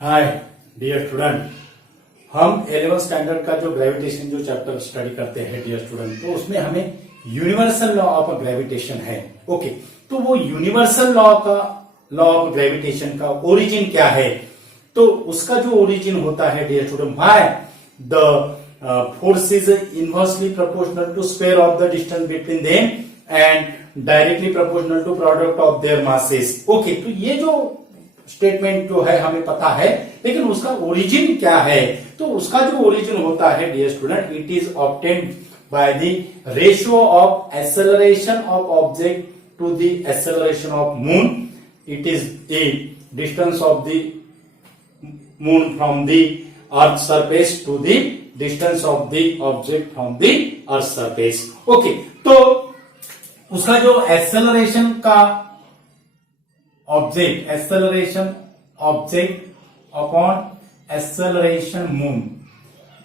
Hi dear student, हम 11th standard का जो ग्रेविटेशन जो चैप्टर स्टडी करते हैं डियर स्टूडेंट, तो उसमें हमें यूनिवर्सल लॉ ऑफ ग्रेविटेशन है। ओके, तो वो यूनिवर्सल लॉ ऑफ ग्रेविटेशन का ओरिजिन क्या है? तो उसका जो ओरिजिन होता है dear student, why the force is inversely proportional to square of the distance between them and directly proportional to product of their masses. Okay, तो ये जो स्टेटमेंट जो है हमें पता है, लेकिन उसका ओरिजिन क्या है? तो उसका जो ओरिजिन होता है dear student, it is obtained by the ratio of acceleration of object to the acceleration of moon. It is the distance of the moon from the earth surface to the distance of the object from the earth surface. Okay, तो उसका जो acceleration का object, acceleration object upon acceleration moon,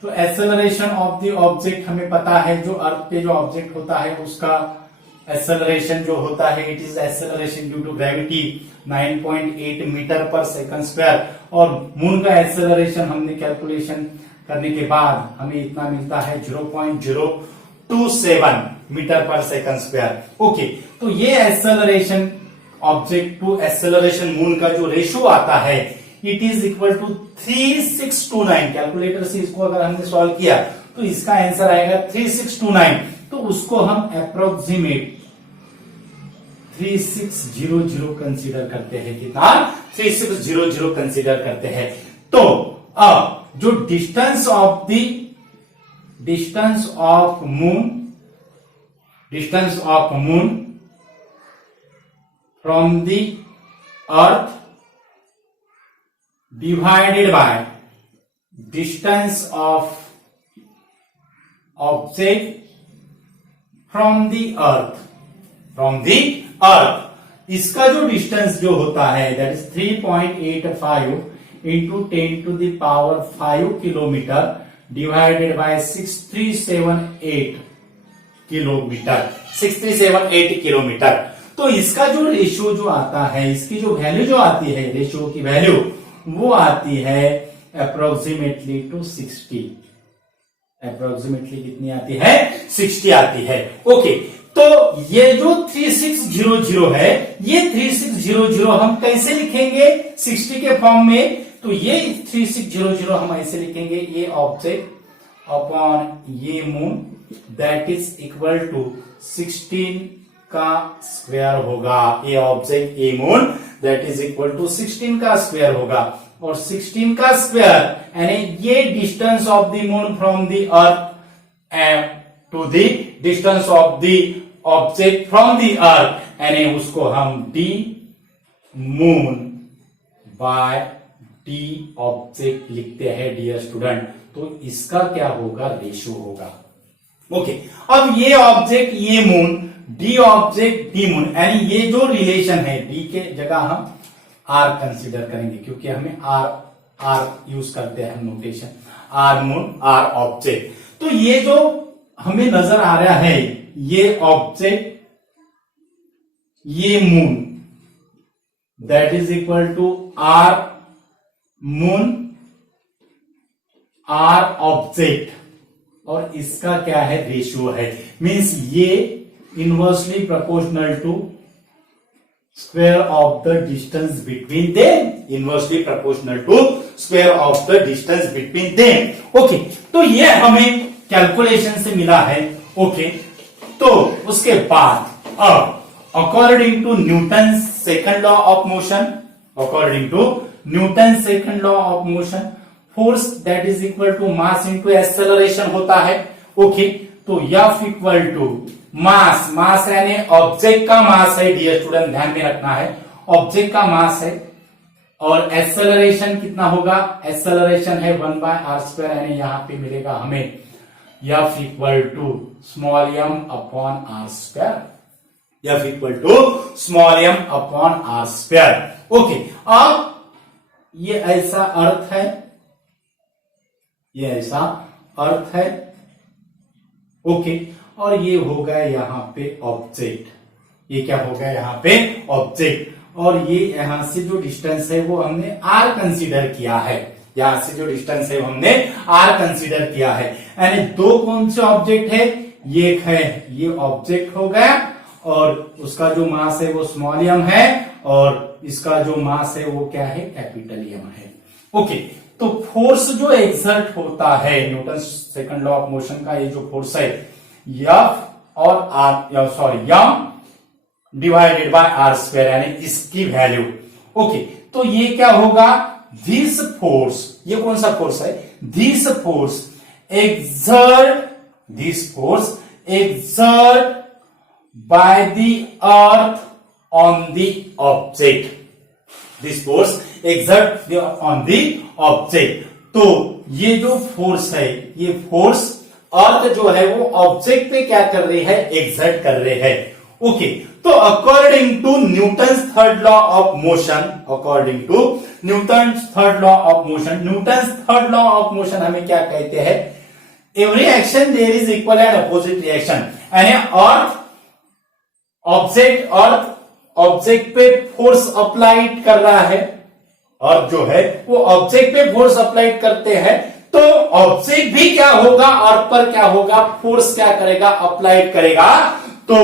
तो acceleration of the object हमें पता है, जो अर्थ पे जो ऑब्जेक्ट होता है उसका एक्सेलरेशन जो होता है, it is acceleration due to gravity 9.8 metre per second square. और मून का एक्सेलरेशन हमने कैलकुलेशन करने के बाद हमें इतना मिलता है 0.027 metre per second square. Okay, तो ये acceleration object to acceleration moon का जो रेशियो आता है, it is equal to 3629। Calculator से इसको अगर हमने सॉल्व किया तो इसका आंसर आएगा 3629। तो उसको हम अप्रोक्सीमेट 3600 कंसीडर करते हैं। कितना? 3600 कंसीडर करते हैं। तो अब जो distance of moon from the earth divided by distance of object from the earth, इसका जो डिस्टेंस जो होता है that is 3.85 into 10 to the power 5 kilometre divided by 6378 kilometre. तो इसका जो रेशियो जो आता है, इसकी जो वैल्यू जो आती है, रेशियो की वैल्यू वो आती है अप्रोक्सीमेटली टू 60। अप्रोक्सीमेटली कितनी आती है? 60 आती है। ओके, तो ये जो 3600 है, ये 3600 हम कैसे लिखेंगे 60 के फॉर्म में? तो ये 3600 हम ऐसे लिखेंगे, ये ऑब्जेक्ट अपॉन ये moon that is equal to 16 का स्क्वायर होगा। ये object a moon that is equal to 16 का स्क्वायर होगा, और 16 का स्क्वायर यानी ये distance of the moon from the earth to the distance of the object from the earth, यानी उसको हम D moon by D object लिखते हैं डियर स्टूडेंट। तो इसका क्या होगा? रेशियो होगा। ओके, अब ये ऑब्जेक्ट ये moon, D object D moon, यानी ये जो रिलेशन है, डी के जगह हम आर कंसीडर करेंगे, क्योंकि हमें आर यूज करते हैं notation, R moon R object. तो ये जो हमें नजर आ रहा है, ये ऑब्जेक्ट ये moon that is equal to R moon R object, और इसका क्या है? रेशियो है। मींस ये inversely proportional to square of the distance between them, inversely proportional to square of the distance between them. Okay, तो ये हमें कैलकुलेशन से मिला है। ओके, तो उसके बाद अब according to Newton second law of motion, force that is equal to mass into acceleration होता है। ओके, तो F इक्वल टू मास यानी ऑब्जेक्ट का मास है डियर स्टूडेंट, ध्यान में रखना है, ऑब्जेक्ट का मास है। और एक्सेलरेशन कितना होगा? एक्सेलरेशन है 1/r², यानी यहां पे मिलेगा हमें F equal to small m upon r²। F equal to small m upon r²। Okay, अब ये ऐसा अर्थ है, ये ऐसा अर्थ है। ओके, और ये हो गया यहां पे ऑब्जेक्ट, ये क्या हो गया? यहां पे ऑब्जेक्ट। और ये यहां से जो डिस्टेंस है वो हमने r कंसीडर किया है, यहां से जो डिस्टेंस है हमने r कंसीडर किया है। यानी दो कौन से ऑब्जेक्ट है, ये है ये ऑब्जेक्ट हो गया और उसका जो मास है वो स्मॉल m है और इसका जो मास है वो क्या है, कैपिटल M है। ओके, तो फोर्स जो एक्सर्ट होता है, Newton second law of motion का ये जो फोर्स है F और R sorry m divided by r square, यानी इसकी वैल्यू। ओके, तो ये क्या होगा, दिस फोर्स, ये कौन सा फोर्स है, this force exert by the earth on the object, this force exert on the object। तो ये जो फोर्स है, ये फोर्स अर्थ जो है वो ऑब्जेक्ट पे क्या कर रही है, एक्सर्ट कर रही है। ओके, तो according to Newton's third law of motion, according to Newton's third law of motion, Newton's third law of motion हमें क्या कहते हैं, every action there is equal and opposite reaction. यानी अर्थ ऑब्जेक्ट पे फोर्स अप्लाइड कर रहा है, और जो है वो ऑब्जेक्ट पे फोर्स अप्लाइड करते हैं, तो ऑब्जेक्ट भी क्या होगा, अर्थ पर क्या होगा, फोर्स क्या करेगा, अप्लाइड करेगा। तो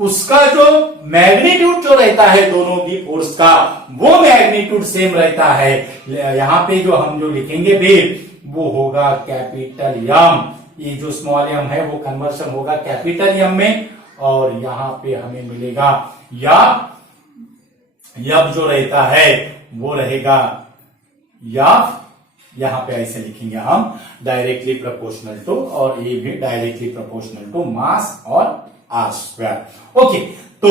उसका जो मैग्नीट्यूड जो रहता है दोनों भी फोर्स का, वो मैग्नीट्यूड सेम रहता है। यहां पे जो हम जो लिखेंगे भी वो होगा कैपिटल M, ये जो स्मॉल m है वो कन्वर्शन होगा कैपिटल M में, और यहां पे हमें मिलेगा यब जो रहता है वो रहेगा यफ, यहां पे ऐसे लिखेंगे हम डायरेक्टली प्रोपोर्शनल टू, और ये भी डायरेक्टली प्रोपोर्शनल टू मास और आर स्क्वायर। ओके, तो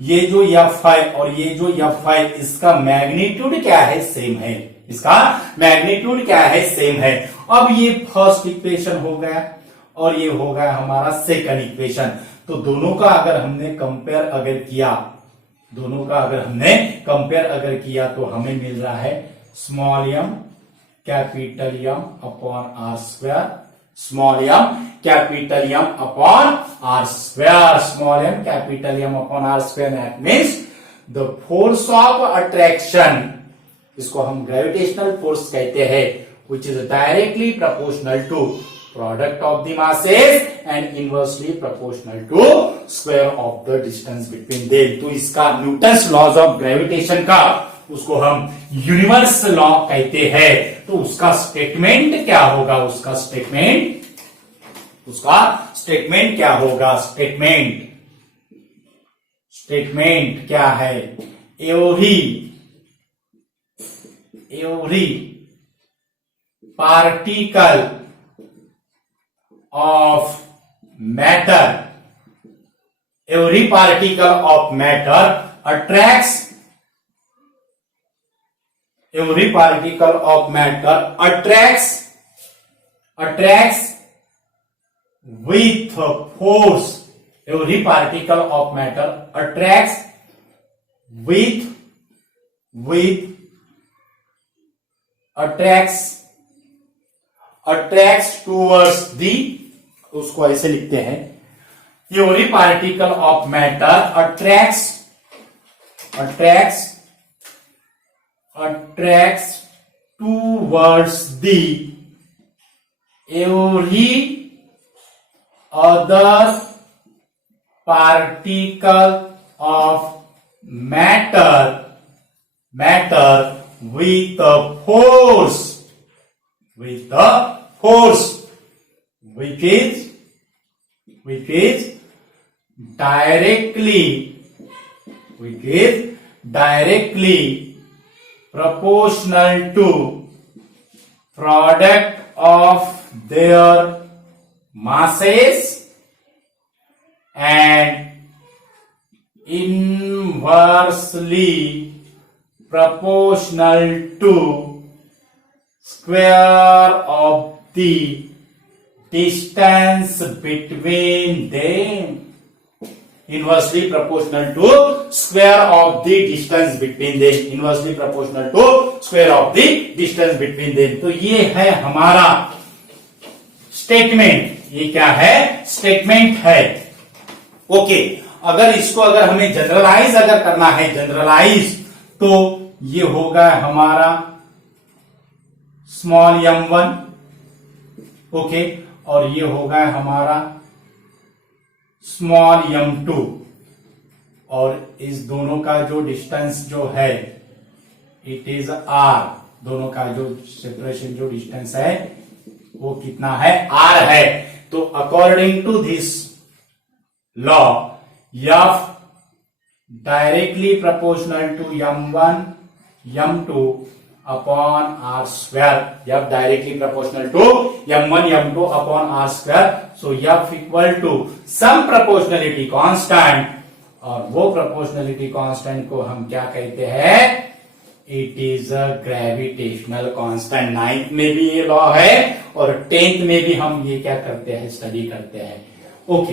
ये जो एफ है और ये जो एफ है, इसका मैग्नीट्यूड क्या है, सेम है, इसका मैग्नीट्यूड क्या है, सेम है। अब ये फर्स्ट इक्वेशन हो गया और ये हो गया हमारा सेकंड इक्वेशन। तो दोनों का अगर हमने कंपेयर अगर किया, दोनों का अगर हमने कंपेयर अगर किया तो हमें मिल रहा है small m capital M upon R square, small m capital M upon R square, small m capital M upon R square. That means the force of attraction, इसको हम ग्रेविटेशनल फोर्स कहते हैं, which is directly proportional to product of the masses and inversely proportional to square of the distance between them। तो इसका Newton's laws of gravitation का, उसको हम universe law कहते हैं। तो उसका स्टेटमेंट क्या होगा, उसका स्टेटमेंट क्या होगा, स्टेटमेंट क्या है, every particle of matter, every particle of matter attracts, every particle of matter attracts with force, every particle of matter attracts attracts towards the, उसको ऐसे लिखते हैं, every particle of matter attracts towards the every other particle of matter with the force, which is directly proportional to product of their masses and inversely proportional to square of the distance between them, inversely proportional to square of the distance between them, inversely proportional to square of the distance between them। तो ये है हमारा statement, ये क्या है, statement है। Okay, अगर इसको अगर हमें जनरलाइज अगर करना है, जनरलाइज तो ये होगा हमारा स्मॉल m1, ओके, और ये होगा हमारा स्मॉल m2, और इस दोनों का जो डिस्टेंस जो है इट इज r, दोनों का जो सेपरेशन जो डिस्टेंस है वो कितना है, r है। तो according to this law f directly proportional to m1 m2 upon r square, f directly proportional to m1 m2 upon r square. So f equal to some proportionality constant, और वो proportionality constant को हम क्या कहते हैं, it is a gravitational constant. 9th में भी ये लॉ है और 10th में भी हम ये क्या करते हैं, स्टडी करते हैं। ओके,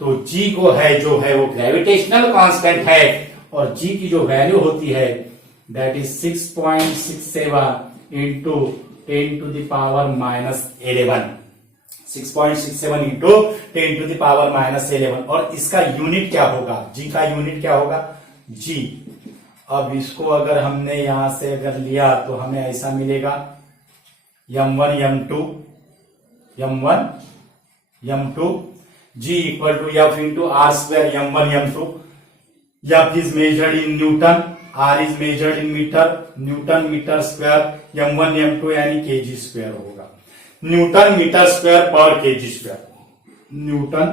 तो g को है जो है वो ग्रेविटेशनल कांस्टेंट है, और g की जो वैल्यू होती है that is 6.67 into 10 to the power -11, 6.67 into 10 to the power -11। और इसका यूनिट क्या होगा, g का यूनिट क्या होगा, g, अब इसको अगर हमने यहां से अगर लिया तो हमें ऐसा मिलेगा m1 m2 g equal to f into R square m1 m2। f is measured in newton, r is measured in metre, newton metre square, m1 m2 यानी kg स्क्वायर होगा, newton metre square per kg square, newton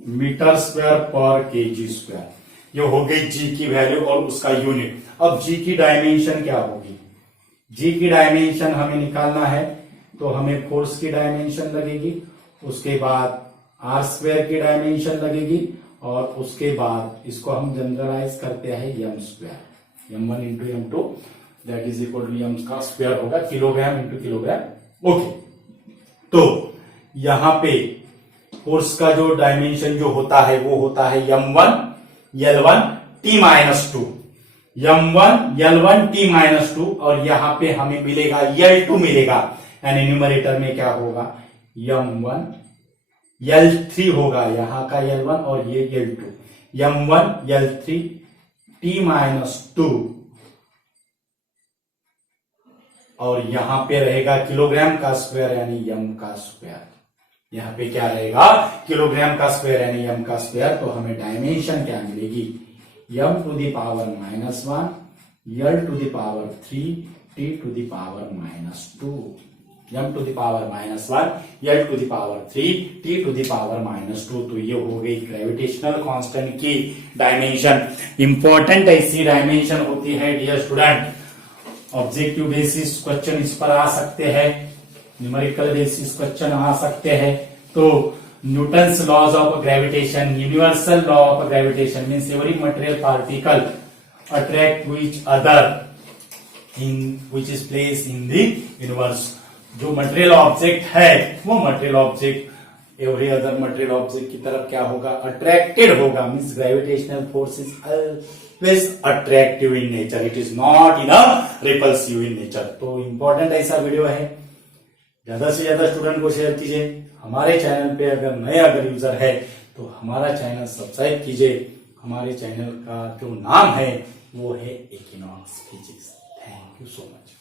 metre square per kg square. ये हो गई g की value और उसका unit. अब g की डायमेंशन क्या होगी, g की डायमेंशन हमें निकालना है तो हमें फोर्स की डायमेंशन लगेगी, उसके बाद r स्क्वायर की डायमेंशन लगेगी, और उसके बाद इसको हम जनरलाइज करते हैं m square, m1 into m2 that is equal to m का स्क्वायर होगा, किलोग्राम इंटू किलोग्राम। ओके, तो यहां पे फोर्स का जो डायमेंशन जो होता है वो होता है m1 L1 T minus 2, m1 L1 T minus 2, और यहां पे हमें मिलेगा L2 मिलेगा, यानी न्यूमरेटर में क्या होगा, m1 L3 होगा, यहां का L1 और ये L2, m1 L3 T minus 2, और यहां पे रहेगा किलोग्राम का स्क्वायर यानी m का स्क्वायर, यहां पे क्या रहेगा, किलोग्राम का स्क्वायर यानी m का स्क्वायर। तो हमें डायमेंशन क्या मिलेगी, m to the power -1 L to the power 3 T to the power -2, m to the power -1 L to the power 3 T to the power -2। तो ये हो गई ग्रेविटेशनल कांस्टेंट की डायमेंशन। इंपॉर्टेंट ऐसी डायमेंशन होती है dear student, objective basis question इस पर आ सकते हैं, न्यूमेरिकल बेसिस क्वेश्चन आ सकते हैं। तो Newton's laws of gravitation, universal law of gravitation means every material particle attract which other in which is place in the universe. जो मटेरियल ऑब्जेक्ट है वो material object every other material object की तरफ क्या होगा, अट्रैक्टेड होगा, means gravitational force is always attractive in nature, it is not in a repulsive in nature. तो important ऐसा वीडियो है, ज्यादा से ज्यादा स्टूडेंट को शेयर कीजिए। हमारे चैनल पे अगर नए अगर यूजर है तो हमारा चैनल सब्सक्राइब कीजिए। हमारे चैनल का जो नाम है वो है equinox physics. Thank you so much.